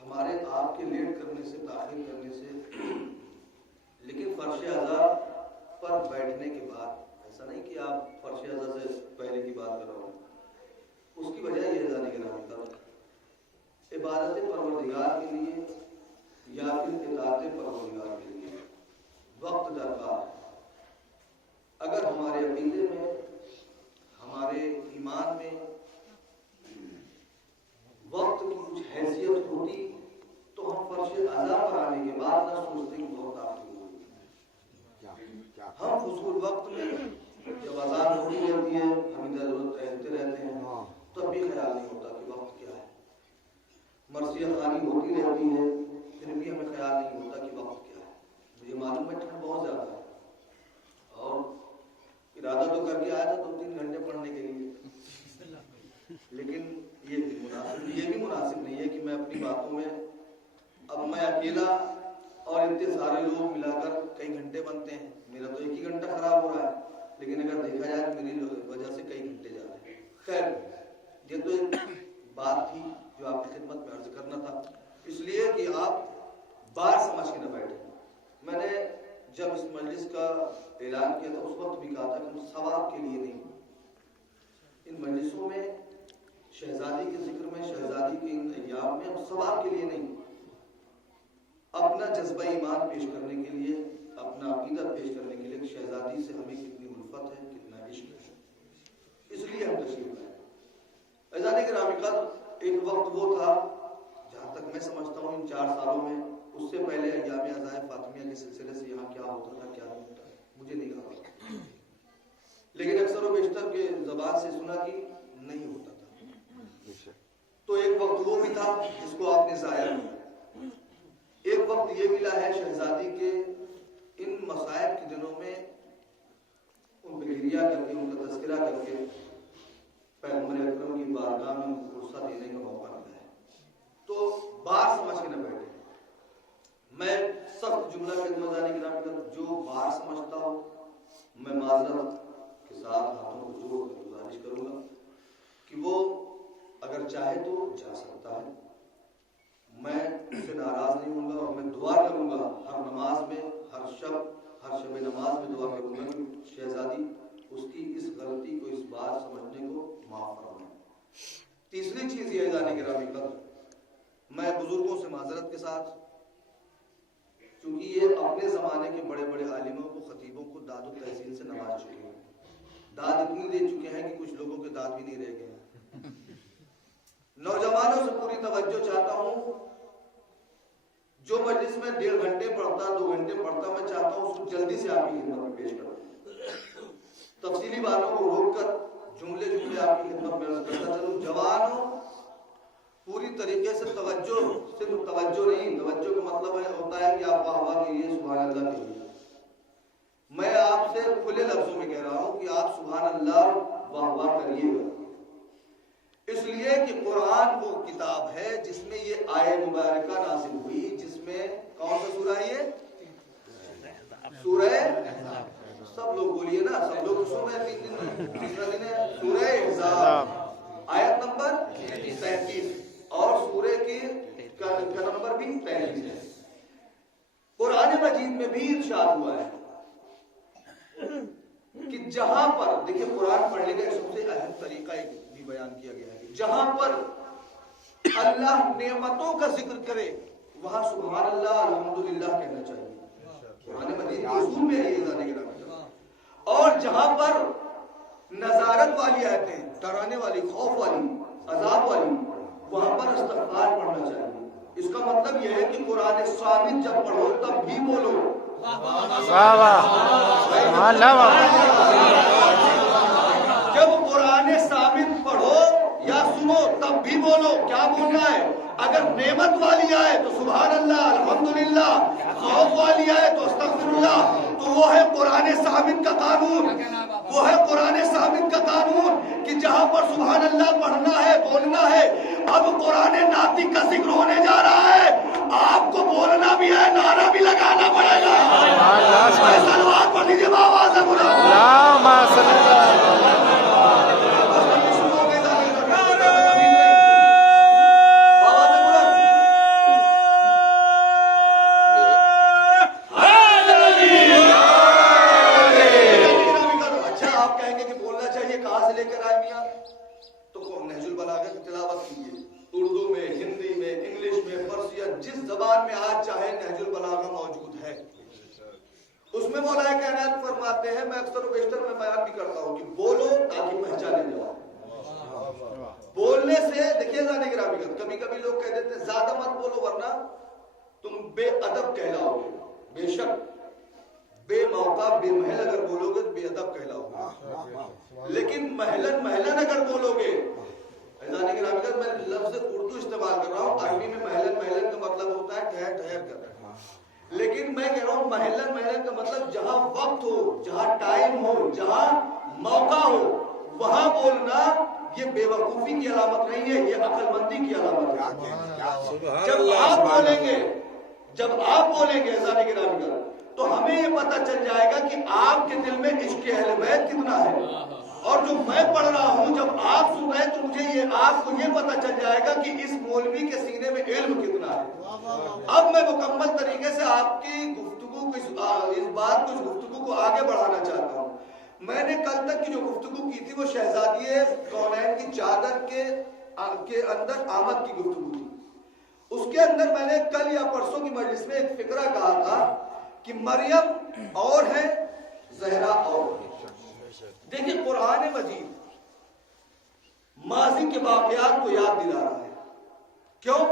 ہمارے آپ کے لیٹ کرنے سے، تاخیر کرنے سے، لیکن فرش اعضاء پر بیٹھنے کے بعد، ایسا نہیں کہ آپ فرش اعضاء سے پہلے کی بات کر رہا ہوں، اس کی وجہ یہ ہے کہ عبادت پروردگار کے لیے یا پھر اطاعت پروردگار کے لیے وقت درکار ہے۔ اگر ہمارے عقیدے میں، ہمارے ایمان میں وقت کی کچھ حیثیت ہوتی تو ہم فرش اعضاء پر آنے کے بعد نہ سوچتے کہ بہت آخری ہوگی۔ ہم فضول وقت میں جب اذان ہوتی رہتی ہے، ہم ادھر ادھر ٹہلتے رہتے ہیں، تب بھی خیال نہیں ہوتا کہ وقت کیا ہے۔ مرثیت خانی ہوتی رہتی ہے، پھر بھی ہمیں خیال نہیں ہوتا کہ وقت کیا ہے۔ مجھے معلوم ہے ٹھنڈ بہت زیادہ ہے اور ارادہ تو کر کے آیا تھا 2-3 گھنٹے پڑھنے کے لیے، لیکن یہ بھی مناسب نہیں ہے کہ میں اپنی باتوں میں، اب میں اکیلا اور اتنے سارے لوگ ملا کر کئی گھنٹے بنتے ہیں، میرا تو 1 ہی گھنٹہ خراب ہو رہا ہے، لیکن اگر دیکھا جائے تو میری وجہ سے کئی گھنٹے جا رہے ہیں۔ خیر، یہ تو ایک بات تھی جو آپ کی خدمت میں عرض کرنا تھا، اس لیے کہ آپ بار سمجھ کے نہ بیٹھیں۔ میں نے جب اس مجلس کا اعلان کیا تھا اس وقت بھی کہا تھا کہ ہم ثواب کے لیے نہیں، ان مجلسوں میں، شہزادی کے ذکر میں، شہزادی کے ان ایام میں ہم ثواب کے لیے نہیں، اپنا جذبہ ایمان پیش کرنے کے لیے، اپنا عقیدہ پیش کرنے کے لیے کہ شہزادی سے ہمیں کتنی الفت ہے، کتنا عشق ہے، اس لیے ہم تشریف لائے۔ عزیزان گرامی قدر، ایک وقت وہ تھا، جہاں تک میں سمجھتا ہوں ان 4 سالوں میں، اس سے پہلے ایام عزائے فاطمیہ کے سلسلے سے یہاں کیا ہوتا تھا، کیا نہیں ہوتا تھا، مجھے نہیں کہا، لیکن اکثر و بیشتر کے زبان سے سنا کہ نہیں ہوتا تھا۔ تو ایک وقت وہ بھی تھا جس کو آپ نے ضائع کیا۔ ایک وقت یہ ملا ہے شہزادی کے ان مصائب کے دنوں میں ان پہ گریہ کر کے، ان کا تذکرہ کر کے پیغمبر اکرم کی بارگاہ میں ان کو غصہ دینے کا موقع ملا ہے، تو بار سمجھ کے نہ بیٹھے۔ میں سخت جملہ خدمت عزیزان گرامی کا جو بار سمجھتا ہوں، میں معذرت کے ساتھ ہاتھوں کو جوڑ کر گزارش کروں گا کہ وہ اگر چاہے تو جا سکتا ہے، میں اس سے ناراض نہیں ہوں گا، اور میں دعا کروں گا ہر نماز میں، ہر شب نماز میں دعا کروں گا کہ شہزادی اس کی اس غلطی کو، اس بات سمجھنے کو معاف فرمائے۔ تیسری چیز یہ عزیزان گرامی قدر، میں بزرگوں سے معذرت کے ساتھ، چونکہ یہ اپنے زمانے کے بڑے بڑے عالموں کو، خطیبوں کو داد و تحسین سے نواز چکے ہیں، داد اتنی دے چکے ہیں کہ کچھ لوگوں کے داد بھی نہیں رہ گئے ہیں۔ نوجوانوں سے پوری توجہ چاہتا ہوں، جو مجلس میں 1.5 گھنٹے پڑھتا، 2 گھنٹے پڑھتا، میں چاہتا ہوں اس کو جلدی سے آپ کی خدمت میں پیش کروں، تفصیلی باتوں کو روک کر جملے آپ کی خدمت میں عرض کرتا چلوں۔ جوانوں، پوری طریقے سے توجہ، صرف توجہ نہیں، توجہ کا مطلب ہوتا ہے کہ آپ واہ واہ کہیے، سبحان اللہ کہیے۔ میں آپ سے کھلے لفظوں میں کہہ رہا ہوں کہ آپ سبحان اللہ واہ واہ کریے گا، اس لیے کہ قرآن وہ کتاب ہے جس میں یہ آیہ مبارکہ نازل ہوئی، جس میں کون سا سورہ ہے یہ؟ سورہ، سب لوگ بولیے نا، سب لوگ سن رہے ہیں، 3 دن تیسرا دن ہے، سورہ احزاب، آیت نمبر 33، اور سورہ کا نمبر بھی 33 ہے۔ قرآن مجید میں بھی ارشاد ہوا ہے کہ جہاں پر، دیکھیں قرآن پڑھنے کا سب سے اہم طریقہ بھی بیان کیا گیا ہے، جہاں پر اللہ نعمتوں کا ذکر کرے وہاں سبحان اللہ الحمدللہ کہنا چاہیے۔ قرآن مجید کے اصول میں ہے یہ جانے کے اور جہاں پر نظارت والی آیتیں، ڈرانے والی، خوف والی، عذاب والی، وہاں پر استغفار پڑھنا چاہیے۔ اس کا مطلب یہ ہے کہ قرآن ثابت جب پڑھو تب بھی بولو۔ جب قرآن ثابت پڑھو یا سنو تب بھی بولو۔ کیا بولنا ہے؟ اگر نعمت والی آئے تو سبحان اللہ الحمدللہ، خوف والی آئے تو استغفر اللہ، تو وہ ہے قرآن ثابت کا قانون، وہ ہے قرآن ثابت کا قانون کہ جہاں پر سبحان اللہ پڑھنا ہے، بولنا ہے۔ اب قرآن ناطق کا ذکر ہونے جا رہا ہے، آپ کو بولنا بھی ہے، نعرہ بھی لگانا پڑے گا۔ سلوات پڑھ لیجیے آواز سے بولا۔ جس زبان میں آج چاہے نہج البلاغہ موجود ہے، اس میں مولا کائنات فرماتے ہیں، میں اکثر و بیشتر میں بیان بھی کرتا ہوں کہ بولو تاکہ پہچانے جاؤ۔ بولنے سے دیکھیے جانے گرامی کا کبھی کبھی لوگ کہہ دیتے ہیں زیادہ مت بولو ورنہ تم بے ادب کہلاؤ گے۔ بے شک بے موقع بے محل اگر بولو گے تو بے ادب کہلاؤ گے، لیکن محلن محلن اگر بولو گے، میں لفظ اردو استعمال کر رہا ہوں، عربی میں محلن محلن کا مطلب ہوتا ہے ٹھہر ٹھہر کر، لیکن میں کہہ رہا ہوں محلن محلن کا مطلب جہاں وقت ہو، جہاں ٹائم ہو، جہاں موقع ہو وہاں بولنا یہ بے وقوفی کی علامت نہیں ہے، یہ عقل مندی کی علامت ہے۔ جب آپ بولیں گے ایسا نہیں گرامی کا تو ہمیں یہ پتہ چل جائے گا کہ آپ کے دل میں عشق اہل بیت کتنا ہے، اور جو میں پڑھ رہا ہوں جب آپ سن رہے ہیں تو مجھے آپ کو یہ پتہ چل جائے گا کہ اس مولوی کے سینے میں علم کتنا ہے۔ اب میں مکمل طریقے سے آپ کی گفتگو اس بات کو، اس گفتگو کو آگے بڑھانا چاہتا ہوں۔ میں نے کل تک کی جو گفتگو کی تھی وہ شہزادی کونین کی چادر کے اندر آمد کی گفتگو تھی۔ اس کے اندر میں نے کل یا پرسوں کی مجلس میں ایک فقرہ کہا تھا کہ مریم اور ہے، زہرا اور ہے۔ دیکھیں قرآن مجید ماضی کے واقعات کو یاد دلا رہا ہے، کیوں؟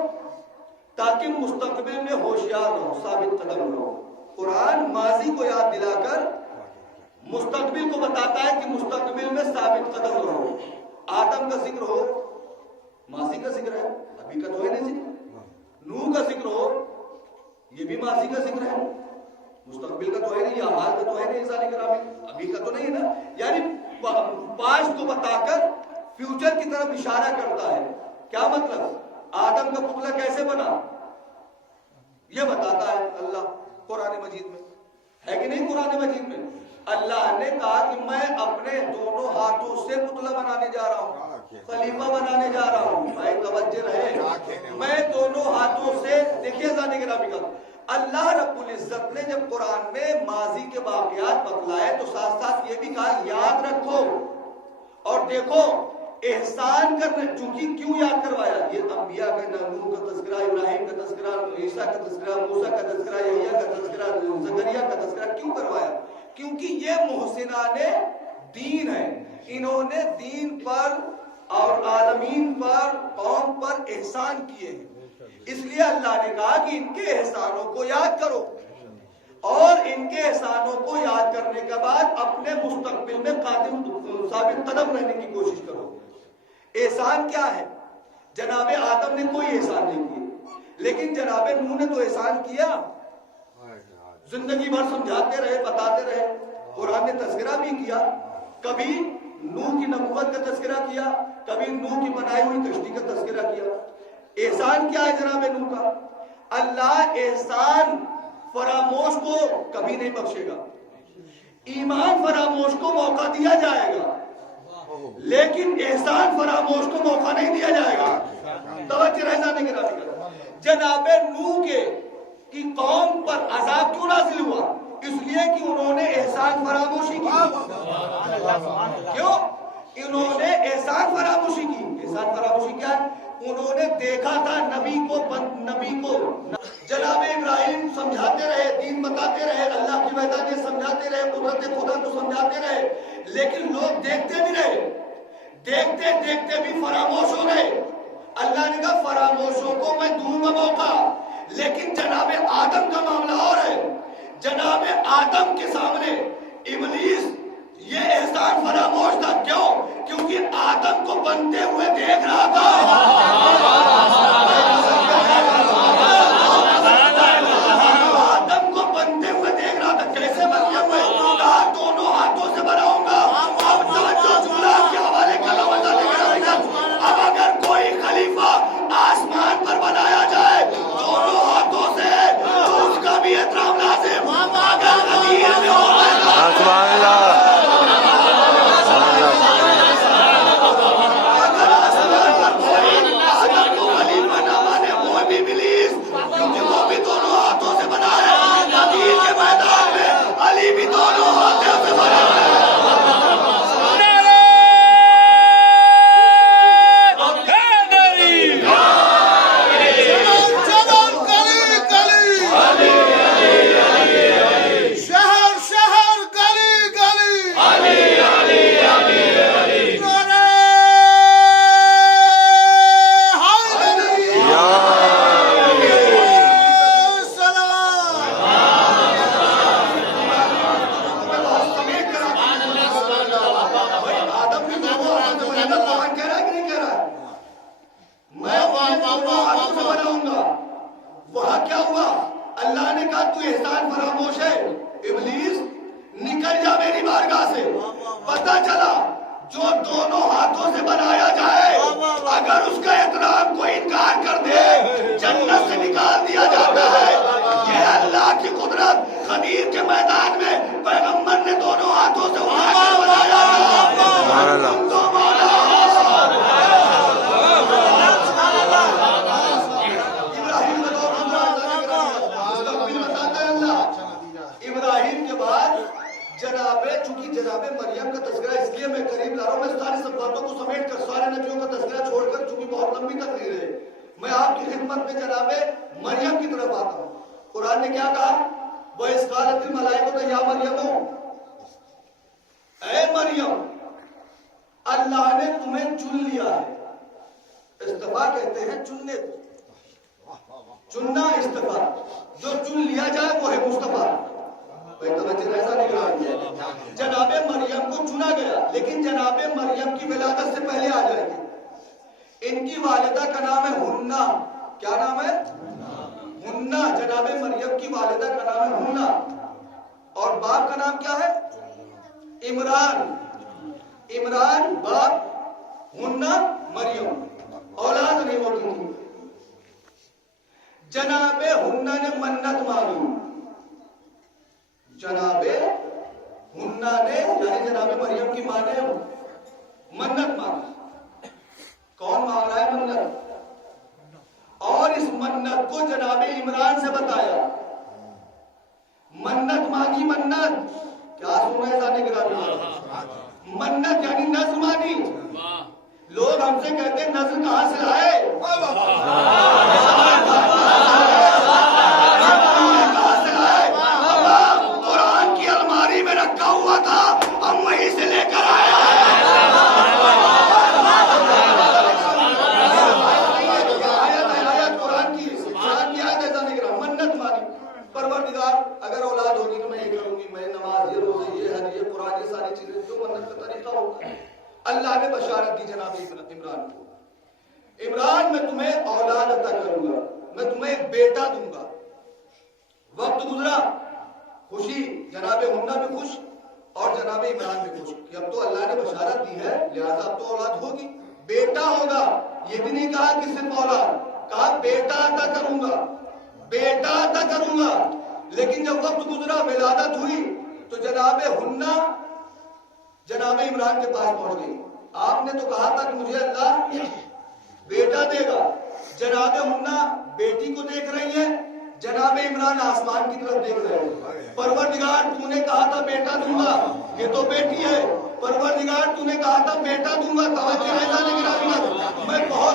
تاکہ مستقبل میں ہوشیار رہو، ثابت قدم رہو۔ قرآن ماضی کو یاد دلا کر مستقبل کو بتاتا ہے کہ مستقبل میں ثابت قدم رہو۔ آدم کا ذکر ہو، ماضی کا ذکر ہے، ابھی کا تو ہے نہیں ذکر۔ نوح کا ذکر ہو، یہ بھی ماضی کا ذکر ہے، مستقبل کا تو ہے نہیں، یا حال کا تو ہے نہیں، انسانی گرامی ابھی کا تو نہیں ہے نا، یعنی پاسٹ کو بتا کر فیوچر کی طرف اشارہ کرتا ہے۔ کیا مطلب؟ آدم کا پتلا کیسے بنا یہ بتاتا ہے اللہ قرآن مجید میں، ہے کہ نہیں؟ قرآن مجید میں اللہ نے کہا کہ میں اپنے دونوں ہاتھوں سے پتلا بنانے جا رہا ہوں، خلیفہ بنانے جا رہا ہوں۔ میں توجہ رہے، میں دونوں ہاتھوں سے، دیکھیے ذاتی گرامی کا اللہ رب العزت نے جب قرآن میں ماضی کے واقعات بتلائے تو ساتھ ساتھ یہ بھی کہا یاد رکھو اور دیکھو احسان کرنے۔ چونکہ کیوں یاد کروایا؟ یہ انبیاء کا، نوح کا تذکرہ، ابراہیم کا تذکرہ، عیسیٰ کا تذکرہ، موسیٰ کا تذکرہ، یحییٰ کا تذکرہ، زکریا کا تذکرہ کیوں کروایا؟ کیونکہ یہ محسنان دین ہیں، انہوں نے دین پر اور عالمین پر، قوم پر احسان کیے ہیں، اس لیے اللہ نے کہا کہ ان کے احسانوں کو یاد کرو، اور ان کے احسانوں کو یاد کرنے کے بعد اپنے مستقبل میں قادم ثابت قدم رہنے کی کوشش کرو۔ احسان کیا ہے؟ جناب آدم نے کوئی احسان نہیں کیا، لیکن جناب نوح نے تو احسان کیا، زندگی بھر سمجھاتے رہے، بتاتے رہے، قرآن نے تذکرہ بھی کیا، کبھی نوح کی نبوت کا تذکرہ کیا، کبھی نوح کی بنائی ہوئی کشتی کا تذکرہ کیا۔ احسان کیا ہے جناب نوح کا؟ اللہ احسان فراموش کو کبھی نہیں بخشے گا، ایمان فراموش کو موقع دیا جائے گا، لیکن احسان فراموش کو موقع نہیں دیا جائے گا۔ توجہ رہنا نہیں کرا۔ جناب نوح کی قوم پر عذاب کیوں نازل ہوا؟ اس لیے کہ انہوں نے احسان فراموشی کی۔ کیوں؟ انہوں نے احسان فراموشی کی۔ احسان فراموشی کیا ہے؟ انہوں نے دیکھا تھا نبی کو جناب ابراہیم سمجھاتے رہے، دین بتاتے رہے، اللہ کی وحدانیت سمجھاتے رہے، قدرت خدا کو سمجھاتے رہے، لیکن لوگ دیکھتے بھی رہے، دیکھتے دیکھتے بھی فراموش ہو گئے۔ اللہ نے کہا فراموشوں کو میں دوں گا موقع، لیکن جناب آدم کا معاملہ اور ہے۔ جناب آدم کے سامنے ابلیس یہ احسان فراموش تھا، کیوں؟ کیونکہ آدم کو بنتے ہوئے دیکھ رہا تھا۔ آدم کو بنتے ہوئے دیکھ رہا تھا، کیسے بنتے ہوئے؟ کہا دونوں ہاتھوں سے بناؤں گا۔ اب توجہ جملہ کے حوالے کا لفظ اب اگر کوئی خلیفہ آسمان پر بنایا جائے دونوں ہاتھوں سے تو اس کا بھی احترام لازم۔ اگر غدیر میں ہو سبحان اللہ، اگر آسمان پر کوئی آدم کو خلیفہ نہ مانے وہ بھی ابلیس، کیونکہ وہ بھی دونوں ہاتھوں سے بنا ہے۔ غدیر کے میدان میں علی بھی دونوں ہاتھوں سے بنا ہے۔ وہاں کیا ہوا؟ اللہ نے کہا تو احسان فراموش ہے ابلیس، نکل جا میری بارگاہ سے۔ پتہ چلا جو دونوں ہاتھوں سے بنایا جائے اگر اس کا احترام کوئی انکار کر دے جنت سے نکال دیا جاتا ہے۔ یہ اللہ کی قدرت، غدیر کے میدان میں پیغمبر نے دونوں ہاتھوں سے اٹھا کر بنایا ابراہیم کے بعد چونکہ جناب مریم کا تذکرہ اس لیے میں قریب لا رہا ہوں، میں ساری سب باتوں کو سمیٹ کر سارے نبیوں کا تذکرہ چھوڑ کر، چونکہ بہت لمبی تقریر ہے، میں آپ کی خدمت میں جناب مریم کی طرف آتا ہوں۔ قرآن نے کیا کہا؟ وَإِذْ قَالَتِ الْمَلَائِكَةُ يَا مَرْيَمُ، اے مریم اللہ نے تمہیں چن لیا ہے۔ استفاء کہتے ہیں چننے کو، چننا استفاء، جو چن لیا جائے وہ ہے مصطفیٰ۔ جناب مریم کو چنا گیا، لیکن جناب مریم کی ولادت سے پہلے آ جائے گی۔ ان کی والدہ کا نام ہے ہنہ۔ کیا نام ہے؟ ہنہ۔ جناب مریم کی والدہ کا نام ہے ہنہ، اور باپ کا نام کیا ہے؟ عمران۔ عمران باپ، ہنہ مریم، اولاد نہیں ہوتی تھی۔ جناب ہنہ نے منت مانگی، جناب ہنہ نے یعنی جناب مریم کی ماں نے منت مانگی۔ کون مانگ رہا ہے منت؟ اور اس منت کو جناب عمران سے بتایا۔ منت مانگی، منت کیا سن رہے ہیں؟ منت یعنی نظر مانی۔ لوگ ہم سے کہتے ہیں نظر کہاں سے آئے؟ قرآن کی الماری میں رکھا ہوا تھا، ہم وہیں سے لے کر آئے۔ قرآن کی آیت ایسا نہیں کرا، منت مانی۔ پروردگار اگر اولاد ہوگی تو میں یہ کروں گی، میں نماز، یہ روزے، یہ حج، یہ قرآن، یہ ساری چیزیں جو منت کا طریقہ ہوگا۔ اللہ نے بشارت دی جناب عمران کو، عمران میں تمہیں اولاد عطا کروں گا، میں تمہیں ایک بیٹا دوں گا۔ وقت گزرا، خوشی، جناب ہنہ بھی خوش اور جناب عمران بھی خوش کہ اب تو اللہ نے بشارت دی ہے، لہذا اب تو اولاد ہوگی، بیٹا ہوگا۔ یہ بھی نہیں کہا کہ صرف اولاد، کہا بیٹا عطا کروں گا، بیٹا عطا کروں گا۔ لیکن جب وقت گزرا، ولادت ہوئی، تو جناب ہنہ جناب عمران کے پاس پہنچ گئی۔ آپ نے تو کہا تھا کہ مجھے اللہ بیٹا دے گا۔ جناب ہنہ بیٹی کو دیکھ رہی ہے، جناب عمران آسمان کی طرف دیکھ رہے ہیں۔ پروردگار تو نے کہا تھا بیٹا دوں گا، یہ تو بیٹی ہے۔ پروردگار تو نے کہا تھا بیٹا دوں گا، توجہ ہے۔ میں بہت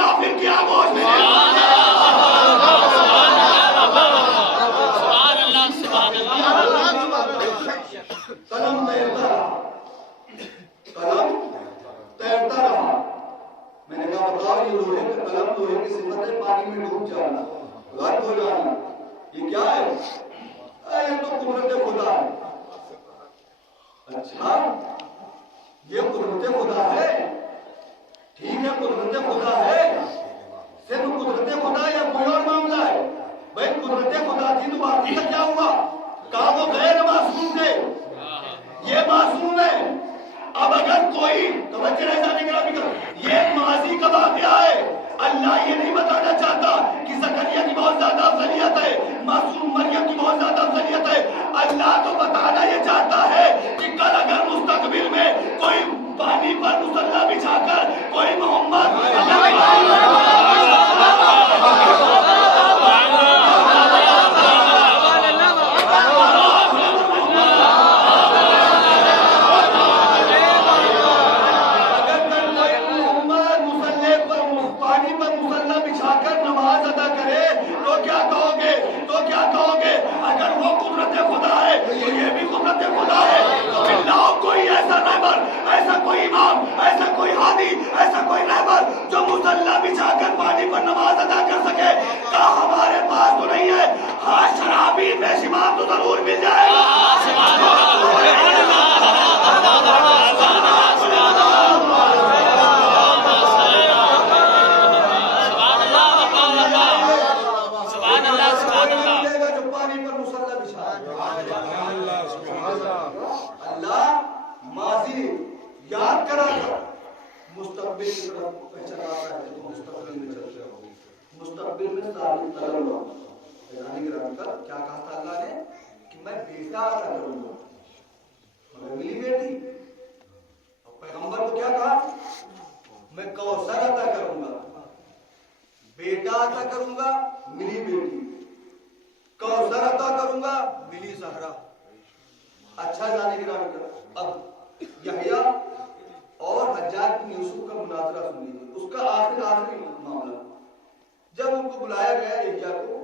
کافر کی آگوش میں قلم تیرتا رہا، قلم تیرتا رہا. میں نے کہا بتاؤ یہ لوہے کا قلم، لوہے کی صفت ہے پانی میں ڈوب جانا، غرق ہو جانا، یہ کیا ہے؟ یہ تو قدرت خدا ہے. اچھا یہ قدرت خدا ہے، ٹھیک ہے قدرت خدا ہے، صرف قدرت خدا یا کوئی اور معاملہ ہے؟ بھائی قدرت خدا تھی تو باقی کا کیا ہوا؟ کہا وہ غیر معصوم تھے، یہ معصوم ہے. اب اگر کوئی توجہ رہ جانے کا بھی کر، یہ ماضی کا واقعہ ہے. اللہ یہ نہیں بتانا چاہتا کہ زکریا کی بہت زیادہ افضلیت ہے، معصوم مریم کی بہت زیادہ افضلیت ہے. اللہ تو بتانا یہ چاہتا ہے کہ کل اگر مستقبل میں کوئی پانی پر مصلی بچھا کر کوئی محمد ایسا کوئی رہبر جو مصلی بچھا کر پانی پر نماز ادا کر سکے، کہا ہمارے پاس تو نہیں ہے. ہاں شرابی بے شمار تو ضرور مل جائے گا. جو پانی پر مصلی بچھا. اللہ ماضی یاد کرا کر مستقبل کی طرف پہچانا ہے تو مستقبل میں چلتے ہو. مستقبل میں تعلیم طلب ہو. کیا کہا تھا اللہ نے کہ میں بیٹا عطا کروں گا، مگر ملی بیٹی. اور پیغمبر کو کیا کہا؟ میں کوثر عطا کروں گا، بیٹا عطا کروں گا، ملی بیٹی. کوثر عطا کروں گا، ملی زہرا. اچھا جانے کی رات کر. اب یحییٰ اور حجاج بن یوسف کا مناظرہ سن لیجیے. اس کا آخری معاملہ جب ان کو بلایا گیا یحییٰ کو،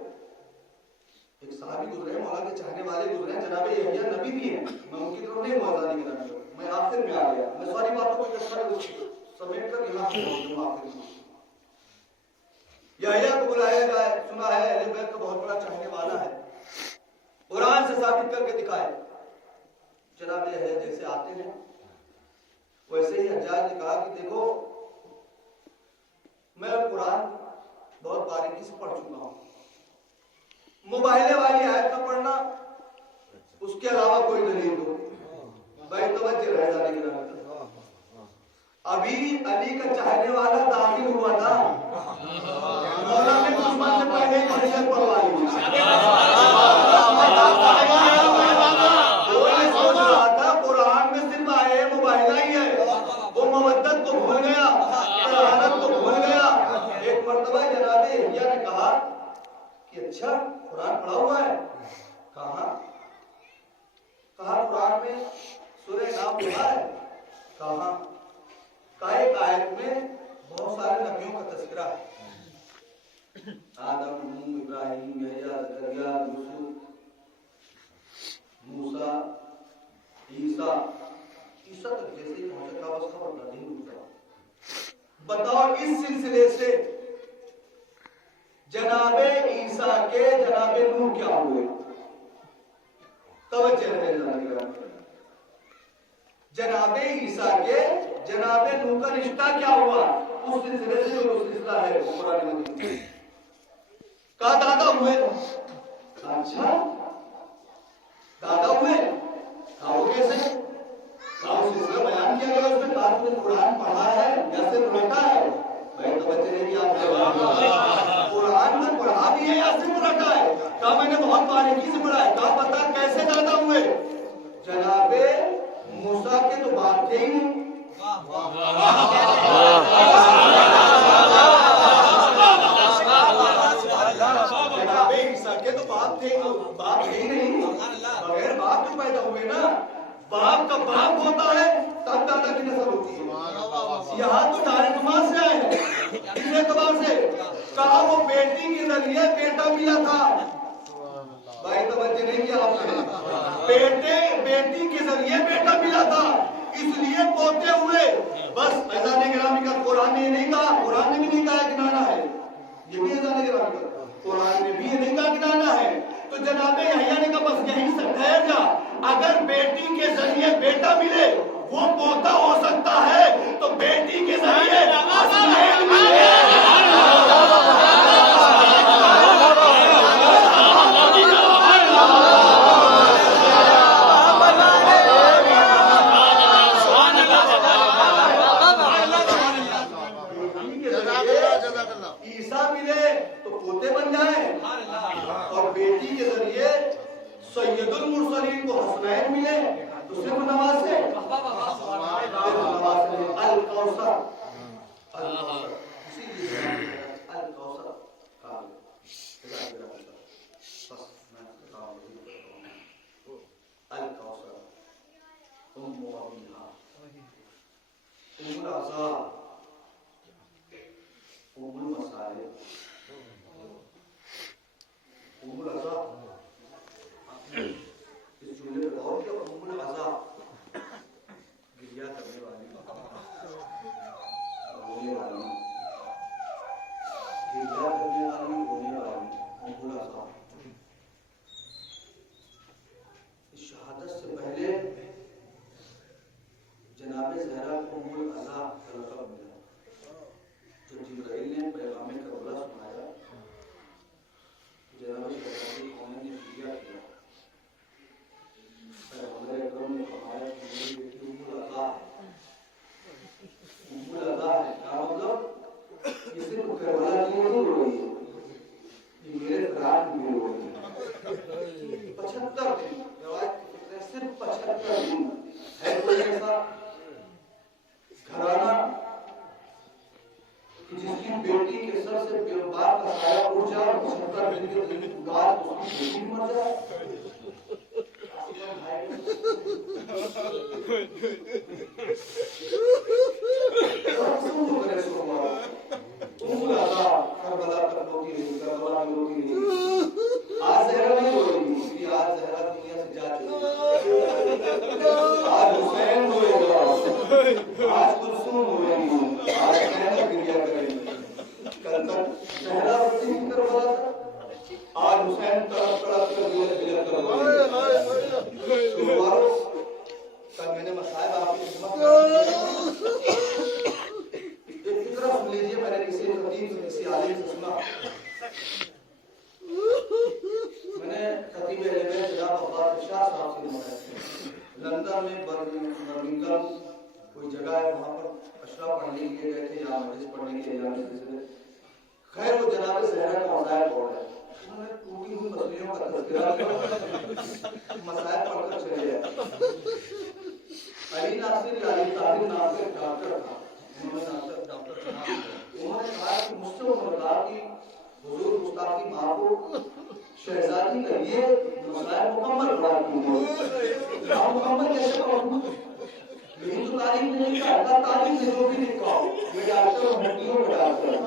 ایک صحابی گزرے، مولا کے چاہنے والے گزرے، جناب یحییٰ نبی بھی ہیں، میں ان کی طرف نہیں موازنہ نہیں کرنا چاہتا، میں آخر میں آ گیا، میں ساری باتوں کو اکٹھا سمیٹ کر یہاں پہ پہنچوں آخر میں. یحییٰ کو بلایا جائے، سنا ہے اہل بیت کا بہت بڑا چاہنے والا ہے، قرآن سے ثابت کر کے دکھائے. جناب یحییٰ جیسے آتے ہیں ویسے ہی حجاج نے کہا کہ دیکھو میں قرآن بہت باریکی سے پڑھ چکا ہوں، مباہلے والی آیت کا پڑھنا، اس کے علاوہ کوئی دلیل دو. بھائی توجہ رہ جانے کی رہا. ابھی علی کا چاہنے والا داخل ہوا تھا، مولا نے دشمن سے پہلے ہی حجت پڑھوا لی. وہ یہ سوچ رہا تھا قرآن میں صرف آئے مباہلہ ہی ہے، وہ مودت کو بھول گیا، طہارت کو بھول گیا. ایک مرتبہ جناب یحییٰ نے کہا کہ اچھا قرآن پڑھا ہوا ہے؟ کہا قرآن میں سورہ نام پڑھا ہے؟ کہا ایک آیت میں بہت سارے نبیوں کا تذکرہ ہے، آدم، نوح، ابراہیم، یحییٰ، زکریا، یوسف، موسیٰ، عیسیٰ تک جیسے ہی پہنچا تھا بس خبردار نہیں ہوتا. بتاؤ اس سلسلے سے جناب عیسیٰ کے جناب نوح کیا ہوئے؟ توجہ رہے. جناب عیسیٰ کے جناب نوح کا رشتہ کیا ہوا؟ اس سلسلے سے جو سلسلہ ہے قرآن مجید کا دادا ہوئے. اچھا دادا ہوئے، وہ کیسے؟ سلسلہ بیان کیا گیا، اس میں آپ نے قرآن پڑھا ہے یا صرف رٹا ہے؟ بھائی توجہ نہیں آپ قرآن میں پڑھا بھی ہے یا صرف رٹا ہے؟ کہا میں نے بہت باریکی سے پڑھا ہے. کہا پتا کیسے دادا ہوئے؟ جناب موسیٰ کے تو باپ تھے ہی. جناب عیسیٰ کے تو باپ تھے ہی نہیں، بغیر باپ جو پیدا ہوئے نا. باپ کا باپ ہوتا ہے تب دادا کی نسل ہوتی ہے. یہاں تو ڈائریکٹ ماں سے آئے ہیں، اس اعتبار بیٹی کے ذریعے بیٹا ملا تھا. بھائی توجہ نہیں کیا آپ نے؟ بیٹی کے ذریعے بیٹا ملا تھا اس لیے پوتے ہوئے. بس اذان گرامی کا قرآن نے نہیں کہا, قرآن نے بھی نہیں کہا کہ نانا ہے, یہ بھی اذان گرامی کا قرآن نے بھی یہ نہیں کہا کہ نانا ہے. تو جناب یحییٰ نے کہا بس یہیں سے ٹھہر جا, اگر بیٹی کے ذریعے بیٹا ملے وہ پوتا ہو سکتا ہے تو بیٹی کے ذریعے حسنین ملے. عیسیٰ ملے تو پوتے بن جائیں, اور بیٹی کے ذریعے سید المرسلین کو حسنین ملے تو صرف نماز سے الکوثر. اسی لیے الکوثر کہا گیا. الکوثر ام ابیہا, ام العذاب, ام المصائب, ام العذاب. اس جملے پہ غور کیا, ام العذاب گریہ کرنے والی, رونے والی, گریہ کرنے والی, رونے والی, ام العذاب. اس شہادت سے پہلے جناب زہرا کو ام العذاب کا لقب ملا. جو جبرائیل نے پیغام کربلا سنایا, جناب شہزادی کونین نے گریہ کیا. پیغمبر اکرم نے فرمایا کہ میری بیٹی ام العذاب ہے. ام العذاب ہے کیا مطلب؟ یہ صرف کربلا کے لیے نہیں رو رہی ہے, یہ میرے فراق کے لیے رو رہی ہے. 75 دن روایت صرف 75 دن ہے. کوئی ایسا گھرانہ جس کی بیٹی کے سر سے بیوبار کا سایہ اٹھ جائے اور 75 دن کے بعد اس کی بیٹی مر جائے؟ ام العذاب کربلا تک روتی رہی, کربلا میں روتی رہی. آج زہرا نہیں رو رہی, اس لیے آج زہرا دنیا سے جا چکی. آج حسین روئے گا, آج کلثوم روئے گی, آج زینب گریہ کرے گی. کل تک زہرا روتی تھی کربلا تک, آج حسین تڑپ تڑپ کر گریہ کر رہے ہیں. کل میں نے مسائل آپ کی خدمت میں ایک فکرہ سن لیجیے. میں نے کسی خطیب سے, کسی عالم سے سنا. میں نے خطیب اہل بیت جناب عباس شاہ صاحب سے ملاقات لندن میں برمنگھم کوئی جگہ ہے, وہاں پر اشرا پڑھنے کے لیے گئے تھے یا مجلس پڑھنے کے لیے سلسلے. خیر وہ جناب زہرا کا مسائل پڑھ رہے ہیں, انہوں نے ٹوٹی ہوئی مچھلیوں کا تذکرہ کیا, مسائل پڑھ کر چلے گئے. علی ناصر علی طاہر نام سے ڈاکٹر تھا, انہوں نے کہا کہ مجھ سے عمر کہا کہ حضور گستاخی ماں کو شہزادی کا یہ مسائل مکمل پڑھا کیجیے. آپ مکمل کیسے پڑھوں؟ یہی تو تعلیم نہیں کا, اللہ تعلیم نے جو بھی لکھا ہو. میں ڈاکٹر ہوں, ہڈیوں میں ڈاکٹر ہوں,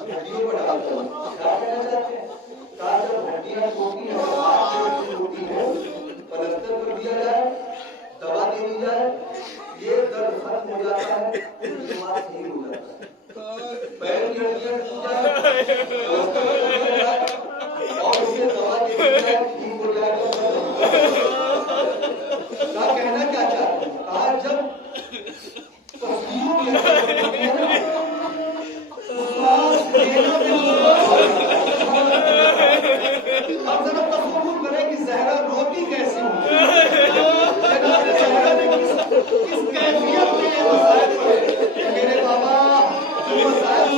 ہڈیوں میں ڈاکٹر ہوں. کیا کہنا چاہتے ہیں؟ کہا جب ہڈیاں ٹوٹی ہیں, ہاتھ ٹوٹی ہے, پلستر کر دیا جائے, دوا دے دی جائے, یہ درد ختم ہو جاتا ہے, بیمار صحیح ہو جاتا ہے. پیر کی ہڈیاں ٹوٹ جائے, پلستر کر دیا جائے اور اسے دوا دے دی جائے, ٹھیک ہو جائے گا. کیا کہنا کیا چاہتے ہیں؟ کہا جب تصویروں کے اب ذرا تصور کریں کہ زہرا روتی کیسی ہوگی. زہرا نے کس کیفیت میں یہ مسائل پڑھے کہ میرے بابا جو مسائل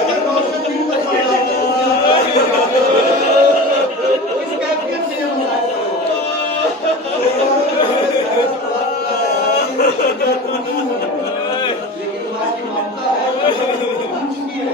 اگر روشن دن پر پڑھ جاتے کس کیفیت میں یہ مسائل پڑھے. لیکن ماں کی ممتا ہے, بن چکی ہے.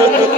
Oh